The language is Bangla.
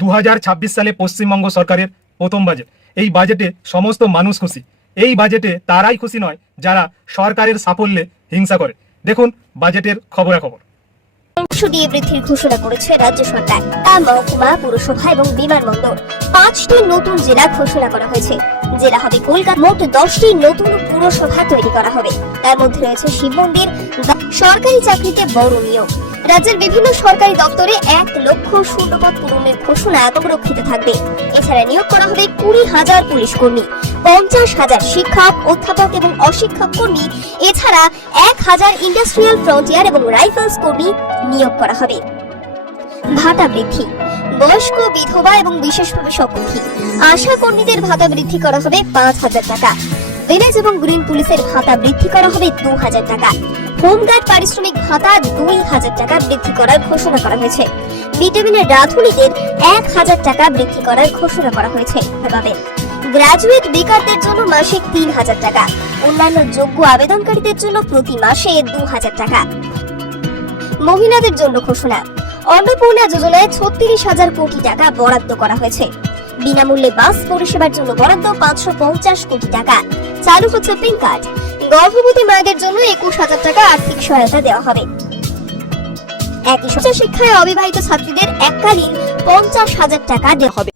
2026 সালে পশ্চিমবঙ্গ সরকারের প্রথম বাজেট। এই বাজেটে সমস্ত মানুষ খুশি। এই বাজেটে তারাই খুশি নয় যারা সরকারের সাফল্যে হিংসা করে। দেখুন বাজেটের খবরাখবর। অংশ দিয়ে বৃদ্ধির ঘোষণা করেছে রাজ্য সরকার। মহকুমা, পুরসভা এবং বিমানবন্দর 5টি নতুন জেলা ঘোষণা করা হয়েছে। জেলা হবে কলকাতা। মোট 10টি নতুন পুরসভা তৈরি করা হবে। তার মধ্যে রয়েছে শিব মন্দির। সরকারি চাকরিতে বড় নিয়োগ। রাজ্যের বিভিন্ন সরকারি দপ্তরে 1 লক্ষ শূন্যপদ পূরণের ঘোষণা সংরক্ষিত থাকবে। এছাড়া নিয়োগ করা হবে 20,000 পুলিশ কর্মী, 50,000 শিক্ষক, অধ্যাপক এবং অশিক্ষক কর্মী। এছাড়া 1,000 ইন্ডাস্ট্রিয়াল ফ্রন্টিয়ার এবং রাইফেলস কর্মী নিয়োগ করা হবে। ভাতা বৃদ্ধি। বয়স্ক, বিধবা এবং বিশেষভাবে সক্ষমী আশা কর্মীদের ভাতা বৃদ্ধি করা হবে 5,000 টাকা। ভিলেজ এবং গ্রিন পুলিশের ভাতা বৃদ্ধি করা হবে 2,000 টাকা। হোমগার্ড পারিশ্রমিক ভাতা 2,000 টাকা বৃদ্ধি করার ঘোষণা করা হয়েছে। ভিটামিনের রাঁধুনিদের 1,000 টাকা বৃদ্ধি করার ঘোষণা করা হয়েছে। গ্রাজুয়েট বেকারদের জন্য মাসিক 3,000 টাকা। অন্যান্য যোগ্য আবেদনকারীদের জন্য প্রতি মাসে 2,000 টাকা। মহিলাদের জন্য ঘোষণা। অন্নপূর্ণা যোজনায় 36,000 কোটি টাকা বরাদ্দ করা হয়েছে। বিনামূল্যে বাস পরিষেবার জন্য বরাদ্দ 550 কোটি টাকা। চালু হচ্ছে পিঙ্ক কার্ড। গর্ভবতী মায়েদের জন্য 21,000 টাকা আর্থিক সহায়তা দেওয়া হবে। একই সাথে শিক্ষায় অবিবাহিত ছাত্রীদের এককালীন 50,000 টাকা দেওয়া হবে।